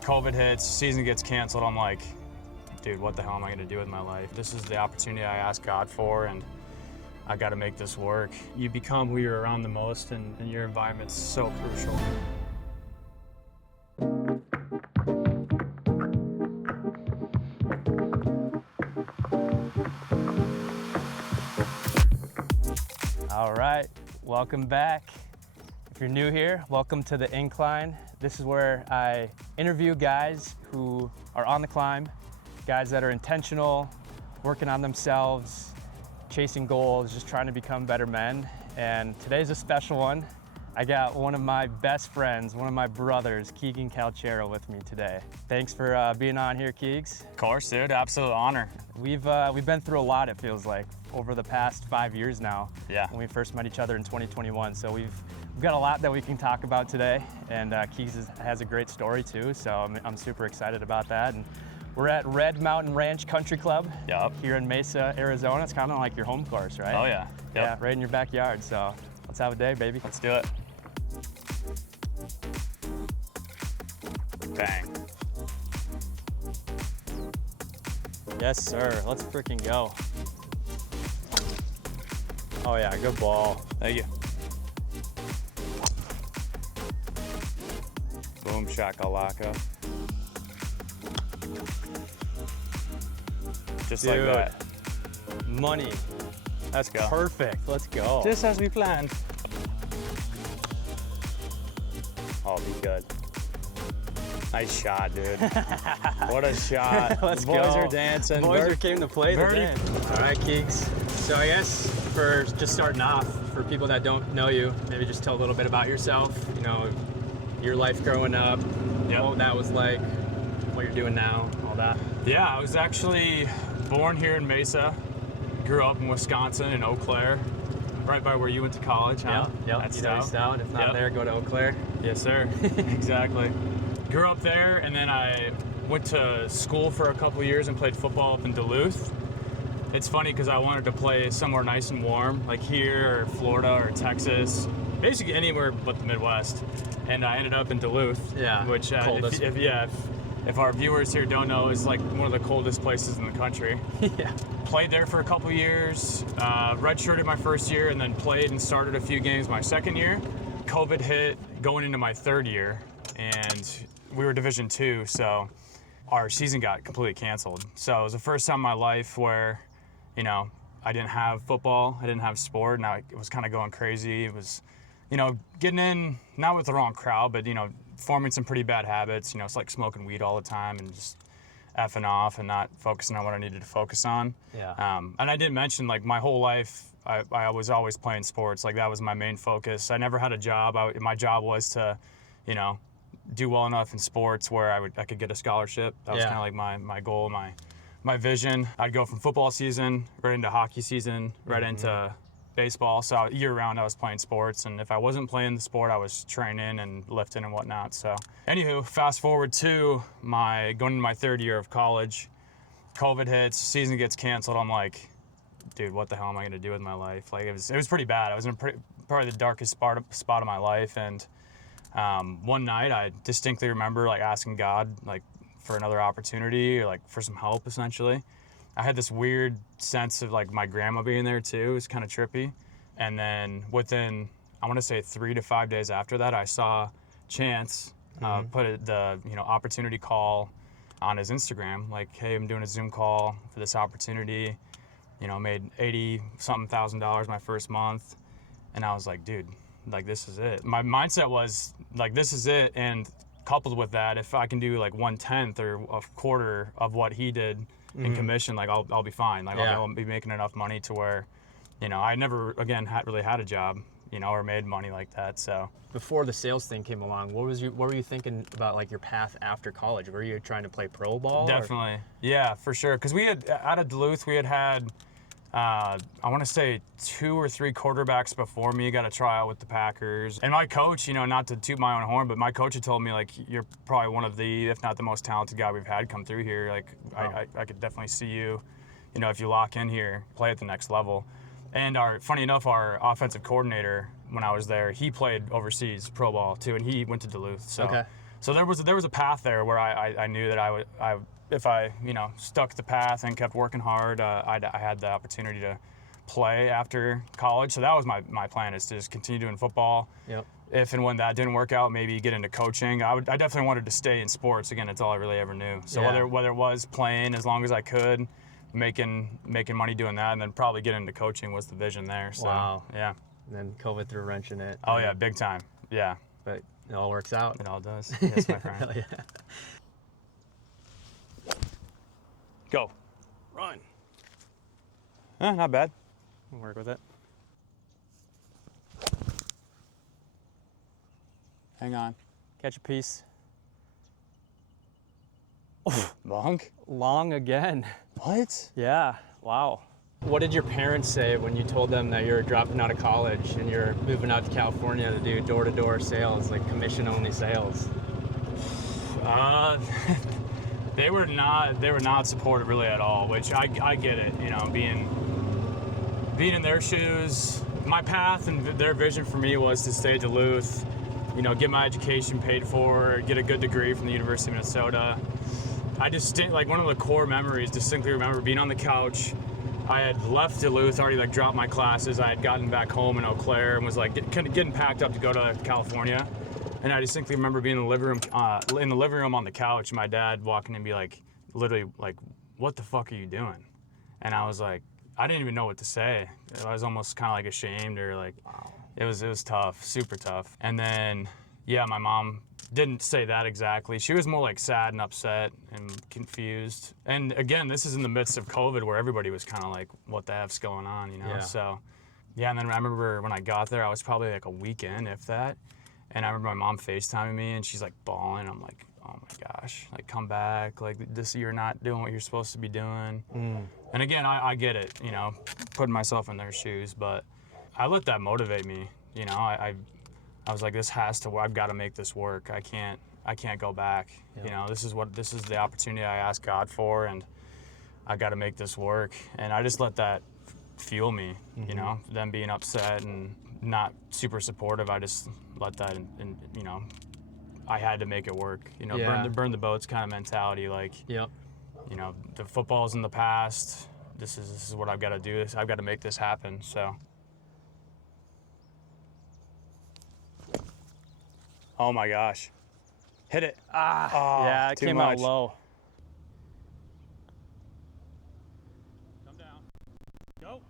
COVID hits, season gets canceled. I'm like, dude, what the hell am I gonna do with my life? This is the opportunity I asked God for, and I gotta make this work. You become who you're around the most, and your environment's so crucial. All right, welcome back. If you're new here, welcome to the InKline. This is where I interview guys who are on the climb, guys that are intentional, working on themselves, chasing goals, just trying to become better men. And today's a special one. I got one of my best friends, one of my brothers, Keagan Calchera, with me today. Thanks for being on here, Keegs. Of course, dude, absolute honor. We've been through a lot, it feels like, over the past 5 years now. Yeah. When we first met each other in 2021. So we've got a lot that we can talk about today, and Keegs has a great story too, so I'm super excited about that. And we're at Red Mountain Ranch Country Club here in Mesa, Arizona. It's kind of like your home course, right? Oh yeah. Yep. Yeah, right in your backyard. So let's have a day, baby. Let's do it. Bang. Yes, sir. Let's freaking go. Oh yeah, good ball. Thank you. Boom shakalaka. Just Dude, like that. Money. Let's go. Perfect. Let's go. Just as we planned. Oh, be good. Nice shot, dude. What a shot. Let's the boys go. are dancing. Boys came to play Birdie. today. All right, Keegs. So I guess for just starting off, for people that don't know you, maybe just tell a little bit about yourself. You know, your life growing up, what that was like, what you're doing now, all that. Yeah, I was actually born here in Mesa. Grew up in Wisconsin, in Eau Claire, right by where you went to college, huh? Yeah. That's Stout. If not there, go to Eau Claire. Yes, sir. Exactly. Grew up there, and then I went to school for a couple years and played football up in Duluth. It's funny because I wanted to play somewhere nice and warm, like here or Florida or Texas, basically anywhere but the Midwest. And I ended up in Duluth, which if our viewers here don't know, is like one of the coldest places in the country. Yeah. Played there for a couple years, redshirted my first year, and then played and started a few games my second year. COVID hit going into my third year, and we were Division II, so our season got completely canceled. So it was the first time in my life where, you know, I didn't have football, I didn't have sport, and it was kind of going crazy. It was, you know, getting in, not with the wrong crowd, but, you know, forming some pretty bad habits. You know, it's like smoking weed all the time and just effing off and not focusing on what I needed to focus on. Yeah. And I didn't mention, like, my whole life, I was always playing sports. Like, that was my main focus. I never had a job. My job was to, you know, do well enough in sports where I could get a scholarship. That was kind of like my goal, my vision. I'd go from football season right into hockey season, right into baseball. So year round I was playing sports, and if I wasn't playing the sport, I was training and lifting and whatnot. So anywho, fast forward to going into my third year of college, COVID hits, season gets canceled. I'm like, dude, what the hell am I gonna do with my life? Like, it was pretty bad. I was in probably the darkest spot of my life, and one night I distinctly remember like asking God like for another opportunity or like for some help. Essentially, I had this weird sense of like my grandma being there too. It was kind of trippy. And then within, I want to say 3 to 5 days after that, I saw Chance put the opportunity call on his Instagram, like, hey, I'm doing a Zoom call for this opportunity. You know, made $80-something thousand my first month. And I was like, dude, like, this is it. My mindset was like, this is it. And coupled with that, if I can do like 1/10 or a quarter of what he did in commission, like I'll be fine. Like I'll be making enough money to where, you know, I never again really had a job, you know, or made money like that. So before the sales thing came along, what were you thinking about, like, your path after college? Were you trying to play pro ball? Definitely, yeah, for sure. Because we had out of Duluth, we had I want to say 2 or 3 quarterbacks before me got a tryout with the Packers. And my coach, you know, not to toot my own horn, but my coach had told me, like, you're probably one of the, if not the most talented guy we've had come through here. Like, I could definitely see you, you know, if you lock in here, play at the next level. And funny enough, our offensive coordinator, when I was there, he played overseas pro ball too, and he went to Duluth. So So there was a path there where I knew that if I stuck the path and kept working hard, I had the opportunity to play after college. So that was my plan, is to just continue doing football. Yep. If and when that didn't work out, maybe get into coaching. I definitely wanted to stay in sports. Again, it's all I really ever knew. So whether it was playing as long as I could, making money doing that, and then probably get into coaching was the vision there. So, wow. Yeah. And then COVID threw a wrench in it. Oh yeah, big time. Yeah. But it all works out. It all does. Yes, my friend. Hell yeah. Go. Run. Not bad. We'll work with it. Hang on. Catch a piece. Long? Long again. What? Yeah. Wow. What did your parents say when you told them that you're dropping out of college and you're moving out to California to do door-to-door sales, like commission-only sales? They were not supportive really at all, which I get it. Being in their shoes, my path and their vision for me was to stay at Duluth, get my education paid for, get a good degree from the University of Minnesota. I one of the core memories, distinctly remember being on the couch. I had left Duluth, already dropped my classes. I had gotten back home in Eau Claire and was getting packed up to go to California. And I distinctly remember being in the living room on the couch, and my dad walking in and be literally what the fuck are you doing? And I was like, I didn't even know what to say. I was almost kind of ashamed, or wow. It was tough, super tough. And then, my mom didn't say that exactly. She was more sad and upset and confused. And again, this is in the midst of COVID, where everybody was kind of what the F's going on, Yeah. So, and then I remember when I got there, I was probably a week in, if that. And I remember my mom FaceTiming me, and she's bawling. I'm like, oh my gosh, come back. You're not doing what you're supposed to be doing. And again, I get it, putting myself in their shoes, but I let that motivate me. I was like, I've got to make this work. I can't go back. Yeah. This is the opportunity I asked God for, and I got to make this work. And I just let that fuel me, them being upset and not super supportive. I just let that, and I had to make it work. Burn the boats kind of mentality. Yep. The football's in the past. This is what I've got to do. I've got to make this happen. So. Oh my gosh. Hit it. Yeah, it came out low. Come down. Go.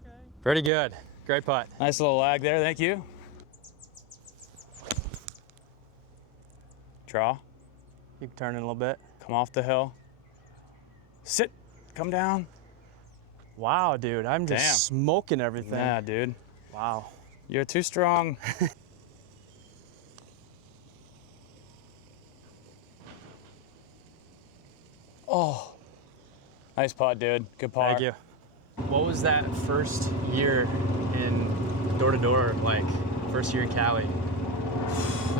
Okay. Pretty good. Great putt. Nice little lag there. Thank you. Draw. You can turn it a little bit. Come off the hill. Sit. Come down. Wow, dude. I'm just Damn. smoking everything. Yeah, dude. Wow. You're too strong. Oh. Nice putt, dude. Good putt. Thank you. What was that first year in door-to-door like? First year in Cali?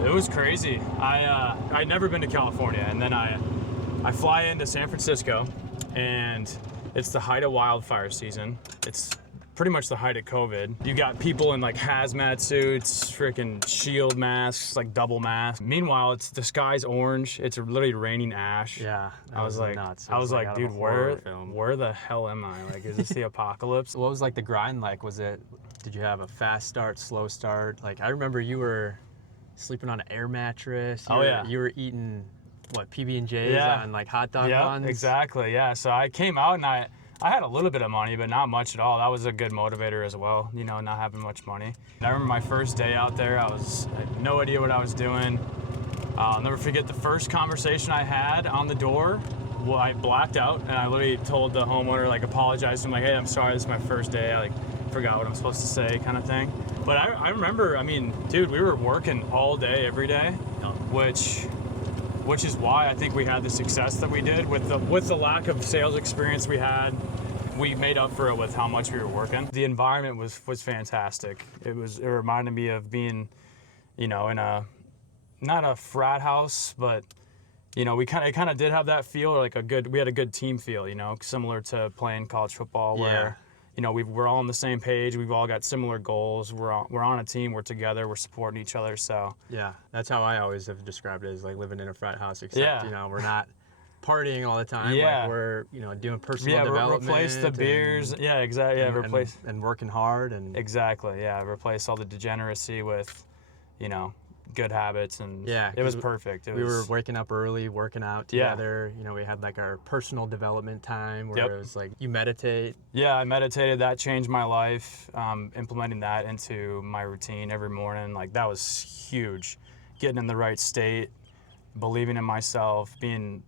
It was crazy. I'd never been to California, and then I fly into San Francisco, and it's the height of wildfire season. It's pretty much the height of COVID. You got people in hazmat suits, freaking shield masks, double masks. Meanwhile, the sky's orange. It's literally raining ash. Yeah. I was like, nuts. Dude, where the hell am I? Is this the apocalypse? What was the grind like? Did you have a fast start, slow start? I remember you were sleeping on an air mattress. You were eating PB&Js on hot dog buns. Yeah, exactly. Yeah. So I came out and I had a little bit of money, but not much at all. That was a good motivator as well, not having much money. And I remember my first day out there, I had no idea what I was doing. I'll never forget the first conversation I had on the door. Well, I blacked out, and I literally told the homeowner, apologized to him, hey, I'm sorry, this is my first day. I forgot what I'm supposed to say, kind of thing. But I remember, dude, we were working all day, every day, which is why I think we had the success that we did. With the lack of sales experience we had, we made up for it with how much we were working. The environment was fantastic. It reminded me of being, in not a frat house, but we kind of did have that feel, we had a good team feel, similar to playing college football, where we're all on the same page. We've all got similar goals. We're on a team. We're together. We're supporting each other. So Yeah, that's how I always have described it, as like living in a frat house, except, we're not partying all the time. Yeah. Like we're, doing personal development. Replace the beers. Yeah, exactly. Yeah, replace. And working hard. And Exactly, yeah. Replace all the degeneracy with, good habits, and it was perfect. We were waking up early, working out together. We had like our personal development time where it was like you meditate. Yeah, I meditated. That changed my life. Implementing that into my routine every morning, like that was huge. Getting in the right state, believing in myself, being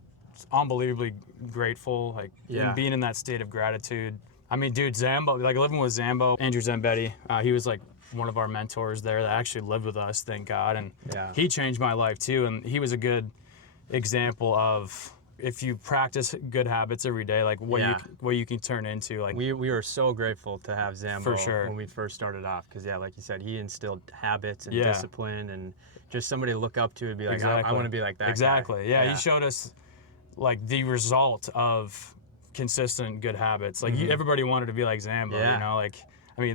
unbelievably grateful, like being in that state of gratitude. I mean, dude, Zambo, like living with Zambo, Andrew Zambetti, he was like one of our mentors there that actually lived with us, thank God. And he changed my life too. And he was a good example of, if you practice good habits every day, like what you can turn into. Like we were so grateful to have Zambo for sure when we first started off, because like you said, he instilled habits and discipline, and just somebody to look up to and be like, I want to be like that guy. Yeah, he showed us like the result of consistent good habits. Like everybody wanted to be like Zambo,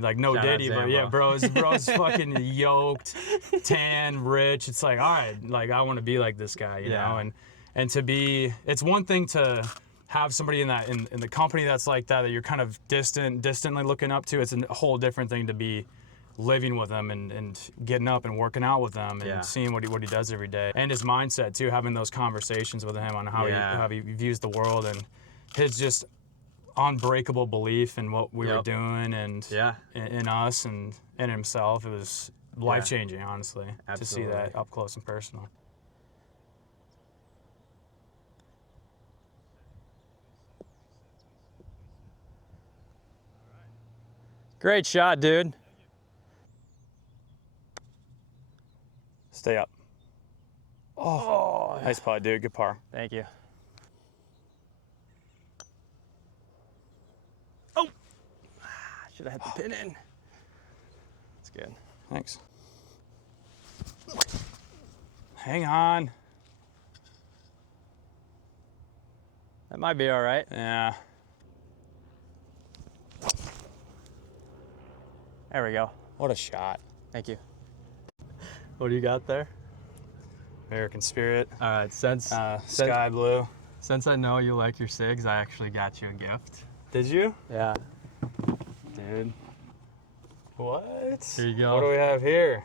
like no Diddy, but bro's fucking yoked, tan, rich. It's like, all right, like I want to be like this guy, you know, and to be, it's one thing to have somebody in the company that's like that you're kind of distantly looking up to. It's a whole different thing to be living with them and getting up and working out with them and seeing what he does every day, and his mindset too, having those conversations with him on how he views the world, and his just unbreakable belief in what we were doing and in us and in himself. It was life-changing, honestly, to see that up close and personal. Great shot, dude. Stay up. Oh, nice putt, dude. Good par. Thank you. Should have had the pin in. That's good. Thanks. Hang on. That might be all right. Yeah. There we go. What a shot. Thank you. What do you got there? American Spirit. All right, Sky Blue. Since I know you like your cigs, I actually got you a gift. Did you? Yeah. Dude. What? Here you go. What do we have here?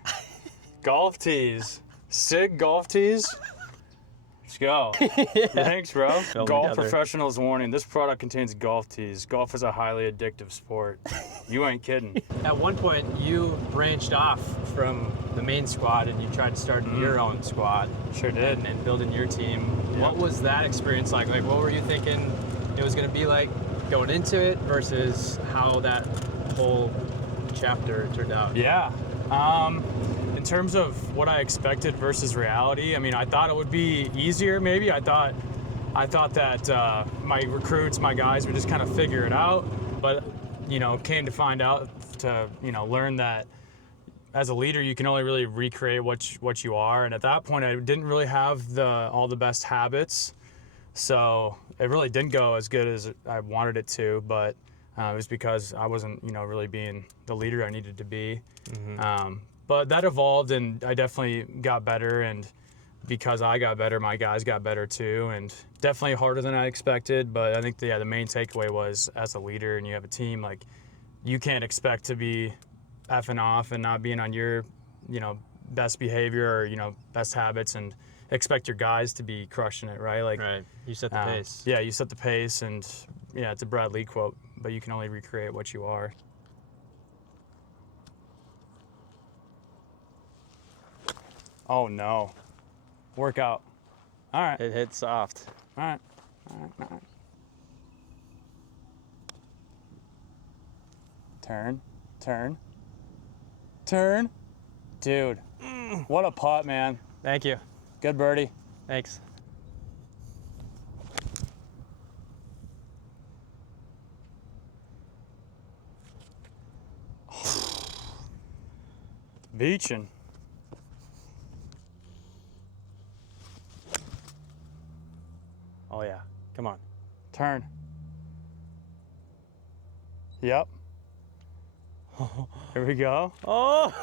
Golf tees. Sig golf tees? Let's go. Thanks, bro. Golf professionals warning. This product contains golf tees. Golf is a highly addictive sport. You ain't kidding. At one point, you branched off from the main squad and you tried starting your own squad. Sure did. And building your team. Yep. What was that experience like? Like, what were you thinking it was going to be like going into it versus how that whole chapter turned out? Yeah. In terms of what I expected versus reality, I mean, I thought it would be easier maybe. I thought that my recruits, my guys would just kind of figure it out. But, came to find out to, learn that as a leader, you can only really recreate what you are. And at that point, I didn't really have all the best habits. So it really didn't go as good as I wanted it to, but it was because I wasn't, really being the leader I needed to be. But that evolved, and I definitely got better, and because I got better, my guys got better too, and definitely harder than I expected. But I think the main takeaway was, as a leader and you have a team, like, you can't expect to be effing off and not being on your, best behavior or, best habits, and expect your guys to be crushing it, right? Like, right. You set the pace. Yeah, you set the pace, and it's a Brad Lee quote, but you can only recreate what you are. Oh no. Workout. All right. It hit soft. All right. Turn. Dude, what a putt, man. Thank you. Good birdie. Thanks. Beaching. Oh yeah. Come on. Turn. Yep. Here we go. Oh,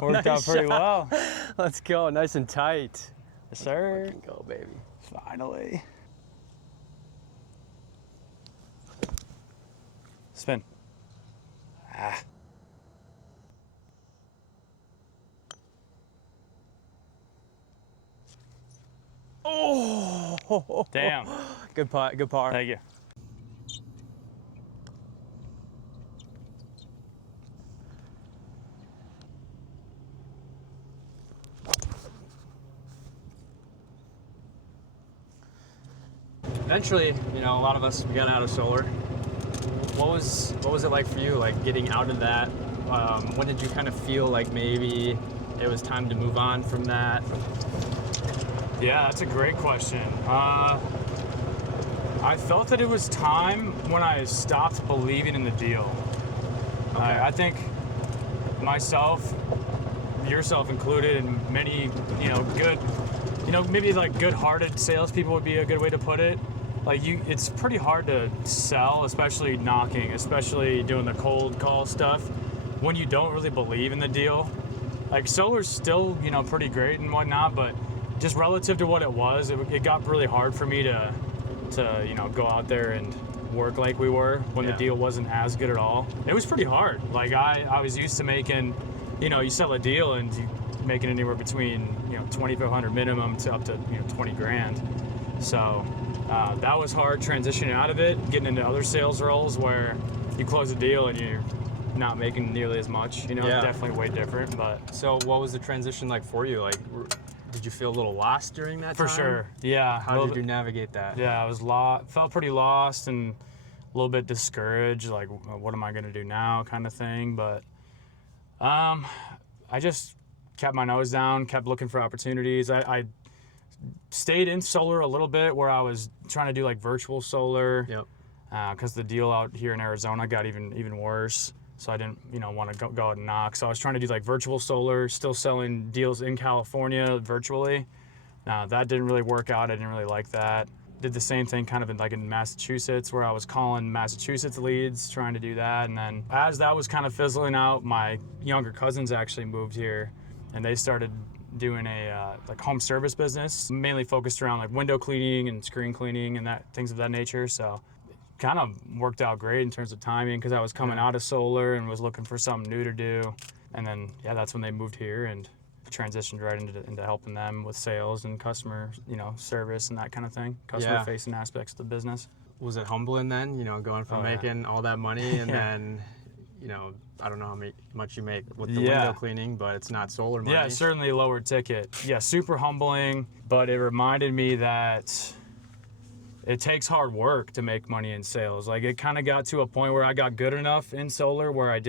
Worked nice out pretty shot. well. Let's go, nice and tight. Yes, sir. Fucking go, baby. Finally. Spin. Ah. Oh, Damn. Good putt, good par. Thank you. Eventually, you know, a lot of us, we got out of solar. What was it like for you, like getting out of that? When did you kind of feel like maybe it was time to move on from that? Yeah, that's a great question. I felt that it was time when I stopped believing in the deal. Okay. I think myself, yourself included, and many, good, maybe like good-hearted salespeople would be a good way to put it. Like it's pretty hard to sell, especially knocking, especially doing the cold call stuff, when you don't really believe in the deal. Like solar's still, pretty great and whatnot, but just relative to what it was, it got really hard for me to go out there and work like we were when the deal wasn't as good at all. It was pretty hard. Like I was used to making, you sell a deal and you making anywhere between, $2,500 minimum to up to, 20 grand. So that was hard transitioning out of it, getting into other sales roles where you close a deal and you're not making nearly as much, definitely way different. But So what was the transition like for you? Like, did you feel a little lost during that for time? sure, yeah. How did you navigate that? Yeah, I was felt pretty lost and a little bit discouraged, like what am I gonna do now kind of thing. But I just kept my nose down, kept looking for opportunities. I stayed in solar a little bit where I was trying to do like virtual solar. Yep. Because the deal out here in Arizona got even worse. So I didn't, want to go out and knock. So I was trying to do like virtual solar, still selling deals in California virtually. Now that didn't really work out. I didn't really like that. Did the same thing kind of in Massachusetts, where I was calling Massachusetts leads, trying to do that. And then as that was kind of fizzling out, my younger cousins actually moved here, and they started doing a like home service business, mainly focused around like window cleaning and screen cleaning and things of that nature. So kind of worked out great in terms of timing, because I was coming out of solar and was looking for something new to do. And then that's when they moved here and transitioned right into helping them with sales and customer service and that kind of thing, customer facing aspects of the business. Was it humbling then, going from making all that money and then I don't know how much you make with the window cleaning, but it's not solar money? Yeah, certainly a lower ticket. Yeah, super humbling, but it reminded me that it takes hard work to make money in sales. Like it kind of got to a point where I got good enough in solar where I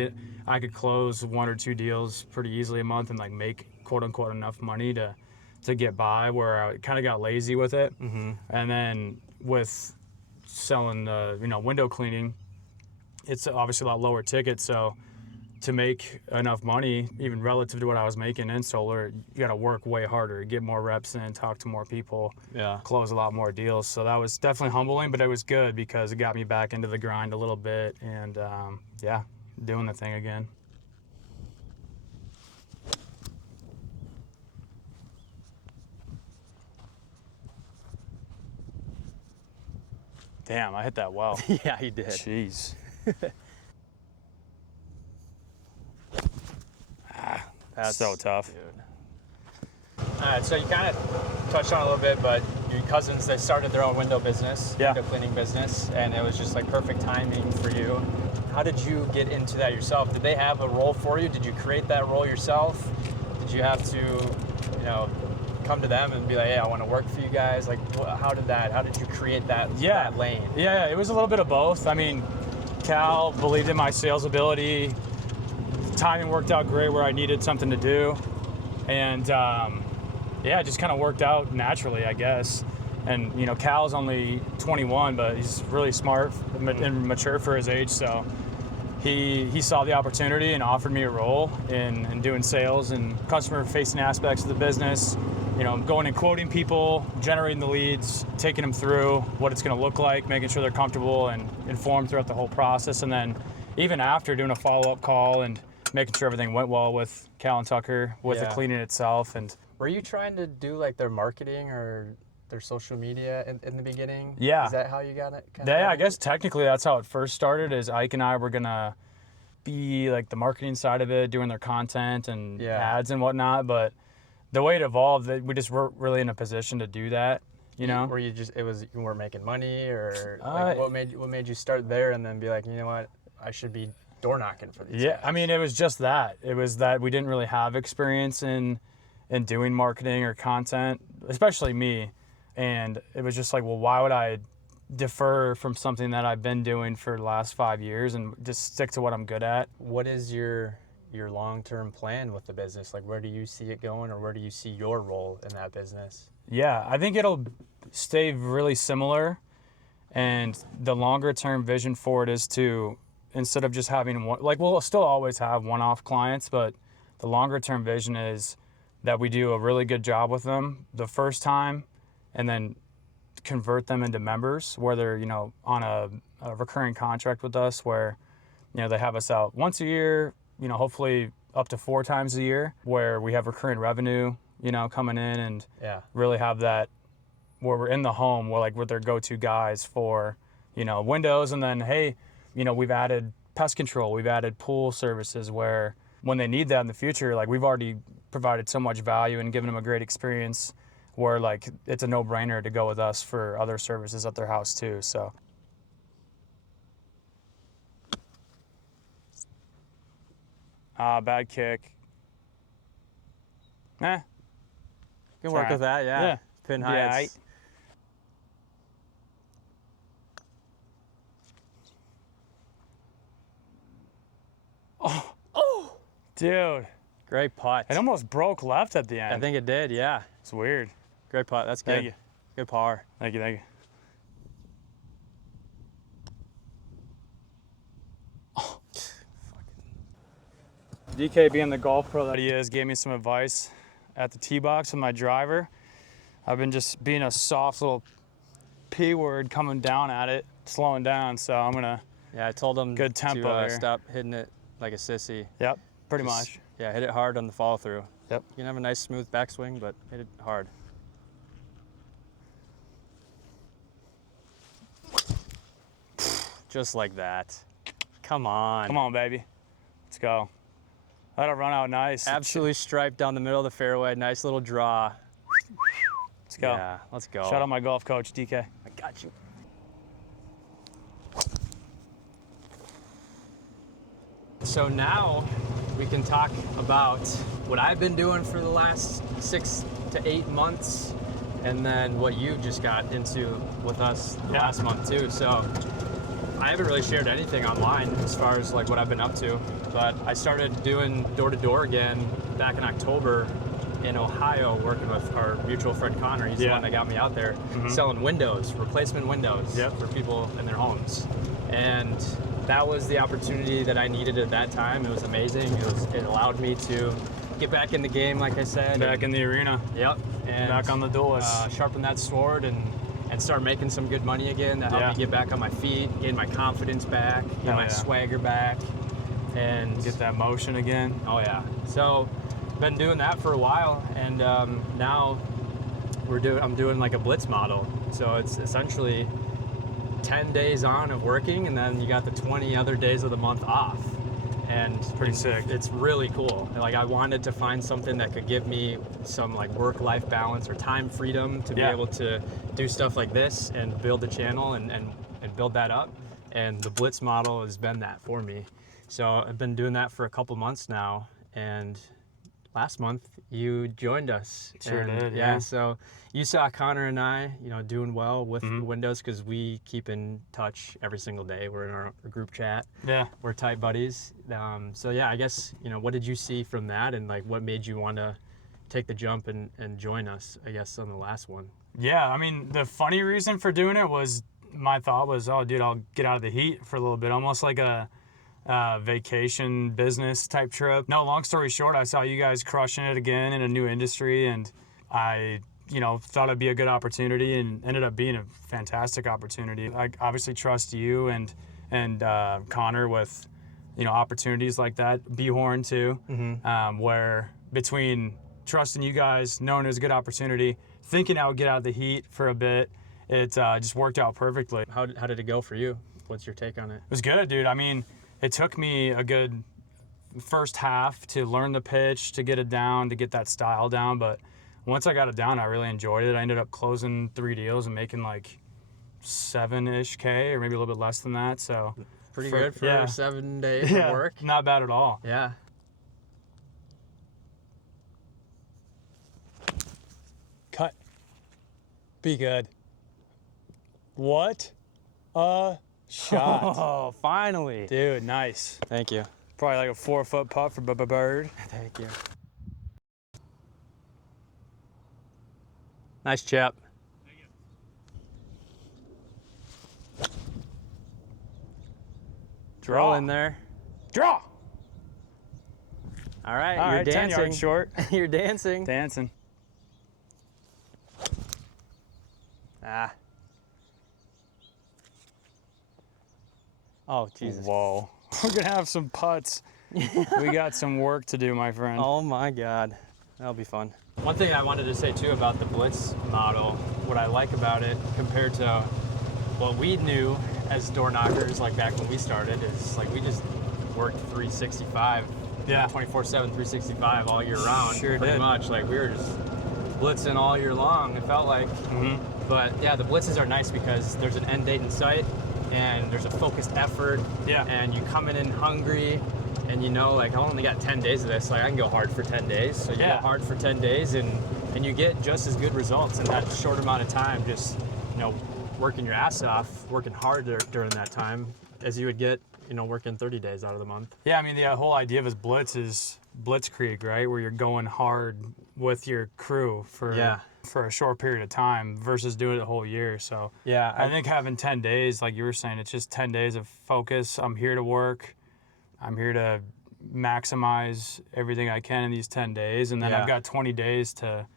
could close 1 or 2 deals pretty easily a month and like make quote unquote enough money to get by, where I kind of got lazy with it. Mm-hmm. And then with selling the window cleaning, it's obviously a lot lower ticket. So to make enough money, even relative to what I was making in solar, you got to work way harder, get more reps in, talk to more people, close a lot more deals. So that was definitely humbling, but it was good because it got me back into the grind a little bit and doing the thing again. Damn, I hit that well. Yeah, you did. Jeez. That's so tough. Dude. All right, so you kind of touched on it a little bit, but your cousins, they started their own window business, window cleaning business, and it was just like perfect timing for you. How did you get into that yourself? Did they have a role for you? Did you create that role yourself? Did you have to, come to them and be like, hey, I want to work for you guys? Like, how did you create that lane? Yeah, it was a little bit of both. I mean, Cal believed in my sales ability. Timing worked out great where I needed something to do. And it just kind of worked out naturally, I guess. And, Cal's only 21, but he's really smart and mature for his age. So he saw the opportunity and offered me a role in doing sales and customer-facing aspects of the business. Going and quoting people, generating the leads, taking them through what it's going to look like, making sure they're comfortable and informed throughout the whole process. And then even after, doing a follow-up call and making sure everything went well with Cal and Tucker, with the Yeah. cleaning itself. And Were you trying to do like their marketing or their social media in the beginning? Yeah. Is that how you got it? yeah, I guess technically that's how it first started, is Ike and I were going to be like the marketing side of it, doing their content and ads and whatnot. But the way it evolved, we just weren't really in a position to do that, you know? Were you you weren't making money, or like, what made you start there and then be like, you know what, I should be door knocking for these guys? I mean, it was just that. It was that we didn't really have experience in doing marketing or content, especially me. And it was just like, well, why would I defer from something that I've been doing for the last 5 years and just stick to what I'm good at? What is your long-term plan with the business? Like, where do you see it going, or where do you see your role in that business? Yeah, I think it'll stay really similar. And the longer term vision for it is to, instead of just having one, like we'll still always have one-off clients, but the longer term vision is that we do a really good job with them the first time and then convert them into members, where they're, you know, on a recurring contract with us, where, you know, they have us out once a year, you know, hopefully up to 4 times a year, where we have recurring revenue, you know, coming in, and really have that where we're in the home, we're their go-to guys for, you know, windows. And then, hey, you know, we've added pest control, we've added pool services, where when they need that in the future, like we've already provided so much value and given them a great experience, where like it's a no-brainer to go with us for other services at their house too. So bad kick. You can work with that. Yeah. Pin heights. Oh, dude, great putt. It almost broke left at the end. I think it did. Yeah, it's weird. Great putt. That's good. Thank you. Good par. Thank you. Oh. DK, being the golf pro that he is, gave me some advice at the tee box with my driver. I've been just being a soft little P word coming down at it, slowing down. So I'm gonna. Yeah, I told him good tempo to stop hitting it like a sissy. Yep, pretty much. Yeah, hit it hard on the follow through. Yep. You can have a nice smooth backswing, but hit it hard. Just like that. Come on. Come on, baby. Let's go. That'll run out nice. Absolutely striped down the middle of the fairway. Nice little draw. Let's go. Yeah, let's go. Shout out my golf coach, DK. I got you. So now we can talk about what I've been doing for the last 6 to 8 months, and then what you just got into with us last month too. So I haven't really shared anything online as far as like what I've been up to, but I started doing door-to-door again back in October in Ohio, working with our mutual friend Connor. He's the one that got me out there, selling windows, replacement windows for people in their homes. And that was the opportunity that I needed at that time. It was amazing. It allowed me to get back in the game, like I said. Back in the arena. Yep. And back on the doors. Sharpen that sword and start making some good money again. That helped me get back on my feet, gain my confidence back, get my swagger back, and get that motion again. Oh yeah. So been doing that for a while, and now I'm doing like a blitz model. So it's essentially 10 days on of working, and then you got the 20 other days of the month off. And pretty sick. It's really cool. Like, I wanted to find something that could give me some like work-life balance or time freedom to be able to do stuff like this and build a channel and build that up. And the blitz model has been that for me. So I've been doing that for a couple months now, and last month you joined us. Sure did. Yeah. So you saw Connor and I, doing well with the windows, because we keep in touch every single day. We're in our group chat. Yeah. We're tight buddies. So yeah, I guess, what did you see from that, and like what made you want to take the jump and join us, I guess, on the last one? Yeah. I mean, the funny reason for doing it was, my thought was, oh, dude, I'll get out of the heat for a little bit, almost like a vacation business type trip. No, long story short, I saw you guys crushing it again in a new industry, and I thought it'd be a good opportunity, and ended up being a fantastic opportunity. I obviously trust you and Connor with opportunities like that. B-Horn too, where between trusting you guys, knowing it was a good opportunity, thinking I would get out of the heat for a bit, it just worked out perfectly. How did it go for you? What's your take on it? It was good, dude. I mean, it took me a good first half to learn the pitch, to get it down, to get that style down. But once I got it down, I really enjoyed it. I ended up closing 3 deals and making like 7-ish K, or maybe a little bit less than that. So pretty good for 7 days of work. Not bad at all. Yeah. Cut. Be good. What a shot. Oh, finally. Dude, nice. Thank you. Probably like a 4-foot putt for bird. Thank you. Nice chip. Thank you. Draw in there. Draw. All right, All you're right, 10 dancing. yards short. You're dancing. Dancing. Ah. Oh, Jesus. Whoa. We're going to have some putts. We got some work to do, my friend. Oh my God. That'll be fun. One thing I wanted to say too about the blitz model, what I like about it compared to what we knew as door knockers, like back when we started, is like we just worked 365. Yeah. 24/7, 365 all year round. Sure pretty did. much. Like we were just blitzing all year long, it felt like. But yeah, the blitzes are nice because there's an end date in sight and there's a focused effort. Yeah. And you coming in hungry and you know, like I only got 10 days of this, like I can go hard for 10 days. So you go hard for 10 days and you get just as good results in that short amount of time, just, working your ass off, working hard during that time as you would get, working 30 days out of the month. Yeah, I mean, the whole idea of his blitz is blitzkrieg, right? Where you're going hard with your crew for a short period of time versus doing it the whole year. So yeah, I think having 10 days, like you were saying, it's just 10 days of focus. I'm here to work. I'm here to maximize everything I can in these 10 days. And then I've got 20 days to,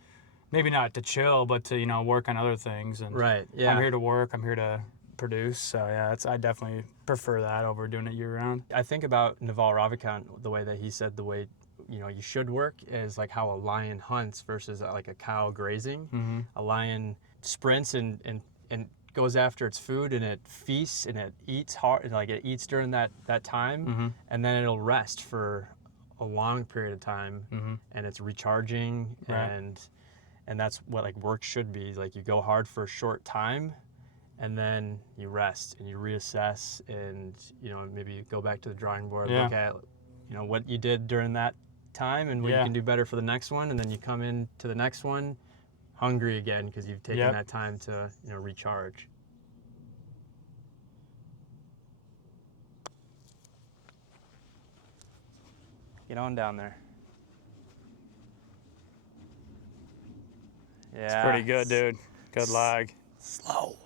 maybe not to chill, but to, work on other things. And right, yeah. I'm here to work. I'm here to produce. So yeah, I definitely prefer that over doing it year round. I think about Naval Ravikant, the way that he said the way, you should work is like how a lion hunts versus like a cow grazing. A lion sprints and goes after its food and it feasts and it eats hard, like it eats during that time, and then it'll rest for a long period of time, and it's recharging, and that's what like work should be. Like you go hard for a short time and then you rest and you reassess and maybe you go back to the drawing board, look at what you did during that time and what you can do better for the next one, and then you come in to the next one hungry again because you've taken that time to recharge. Get on down there. Yeah. It's pretty good, dude. Good lag. Slow.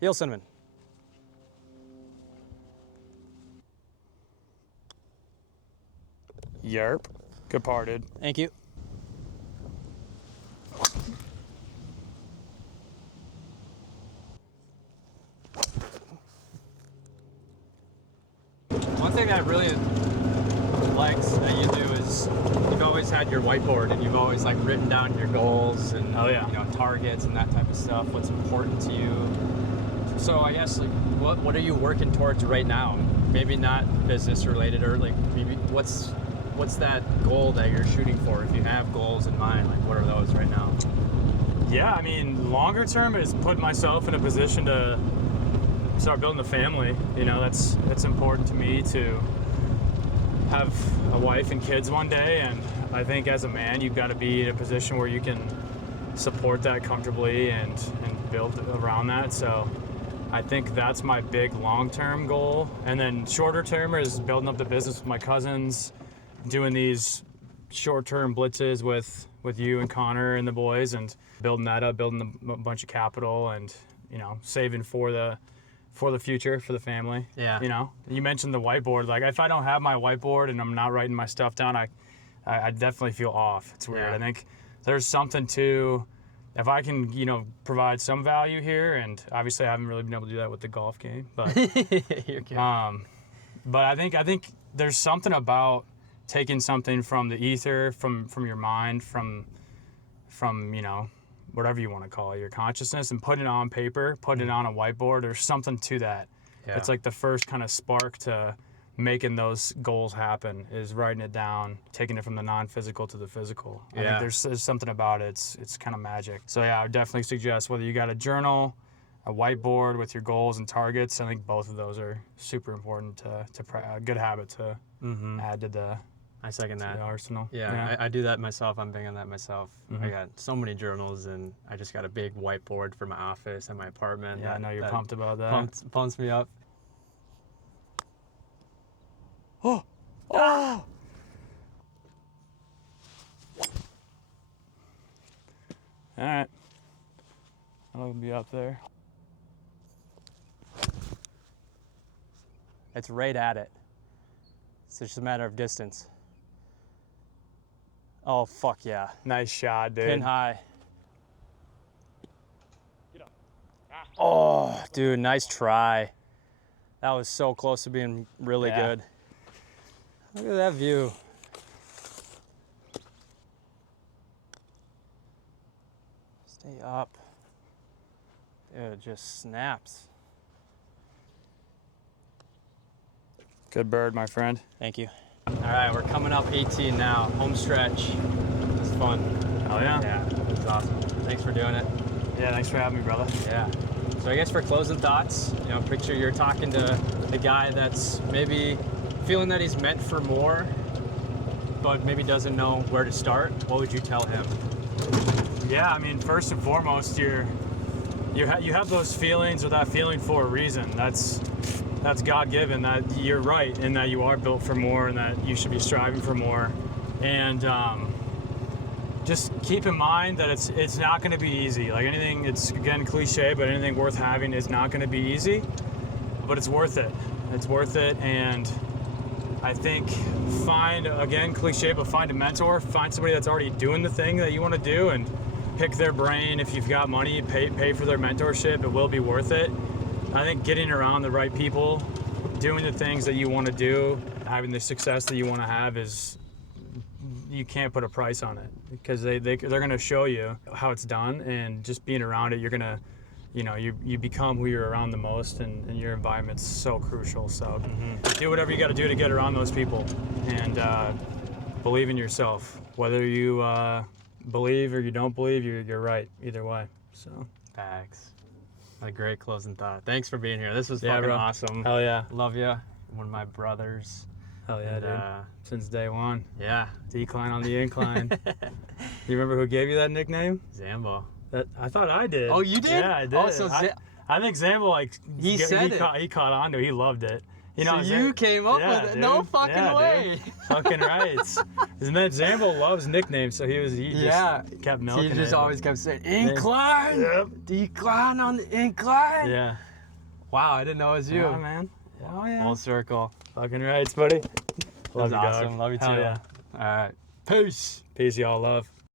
Heel cinnamon. Yerp. Good par, dude. Thank you. One thing that I really likes that you do is you've always had your whiteboard and you've always like written down your goals and targets and that type of stuff. What's important to you. So I guess like what are you working towards right now? Maybe not business related, or like maybe what's that goal that you're shooting for? If you have goals in mind, like what are those right now? Yeah, I mean, longer term is putting myself in a position to start building a family. That's important to me, to have a wife and kids one day. And I think as a man, you've got to be in a position where you can support that comfortably and build around that. So I think that's my big long-term goal. And then shorter term is building up the business with my cousins, doing these short-term blitzes with you and Connor and the boys, and building that up, building a bunch of capital, and saving for the future, for the family. Yeah. You mentioned the whiteboard. Like if I don't have my whiteboard and I'm not writing my stuff down, I definitely feel off. It's weird. Yeah. I think there's something to if I can, provide some value here, and obviously I haven't really been able to do that with the golf game, but You're good. but I think there's something about taking something from the ether, from your mind, from whatever you want to call it, your consciousness, and putting it on paper, putting it on a whiteboard. There's something to that. Yeah. It's like the first kind of spark to making those goals happen is writing it down, taking it from the non-physical to the physical. I think there's something about it. It's kind of magic. So yeah, I would definitely suggest whether you got a journal, a whiteboard with your goals and targets. I think both of those are super important a good habit to add to the I second that. arsenal. Yeah, I do that myself. I'm big on that myself. Mm-hmm. I got so many journals, and I just got a big whiteboard for my office and my apartment. Yeah, I know you're pumped about that. Pumps me up. Oh! Oh! All right. I'll be up there. It's right at it. It's just a matter of distance. Oh, fuck yeah. Nice shot, dude. Pin high. Oh, dude, nice try. That was so close to being really good. Look at that view. Stay up. Dude, it just snaps. Good bird, my friend. Thank you. All right, we're coming up 18 now. Home stretch. It's fun. Oh yeah? Yeah, it's awesome. Thanks for doing it. Yeah, thanks for having me, brother. Yeah. So I guess for closing thoughts, picture you're talking to the guy that's maybe feeling that he's meant for more, but maybe doesn't know where to start. What would you tell him? Yeah, I mean, first and foremost, you have those feelings or that feeling for a reason. That's God-given. That you're right, and that you are built for more, and that you should be striving for more. And just keep in mind that it's not going to be easy. Like anything, it's again cliche, but anything worth having is not going to be easy. But it's worth it. It's worth it, and I think find a mentor. Find somebody that's already doing the thing that you want to do, and pick their brain. If you've got money, pay for their mentorship. It will be worth it. I think getting around the right people, doing the things that you want to do, having the success that you want to have you can't put a price on it, because they're going to show you how it's done, and just being around it, you're going to, you become who you're around the most, and your environment's so crucial. So do whatever you got to do to get around those people, and believe in yourself. Whether you believe or you don't believe, you're right either way. So Thanks. A great closing thought. Thanks for being here. This was Yeah, fucking bro. awesome. Hell yeah. Love you. One of my brothers. Hell yeah, And, dude. Since day one. Yeah. Decline on the incline. You remember who gave you that nickname? Zambo. I thought I did. Oh, you did? Yeah, I did. Oh, so I think Zambo He said it. He caught on to it. He loved it. So you came up Yeah, with it? dude. No fucking Yeah, way. dude. Fucking right. And then Zambo loves nicknames, so he just kept milking He just it. always kept saying, incline! Yep. Decline on the incline! Yeah. Wow, I didn't know it was you. Yeah, man. Oh yeah. Full circle. Fucking rights, buddy. That Love was you, awesome. dog. Love you too. Hell yeah. All right. Peace. Peace, y'all. Love.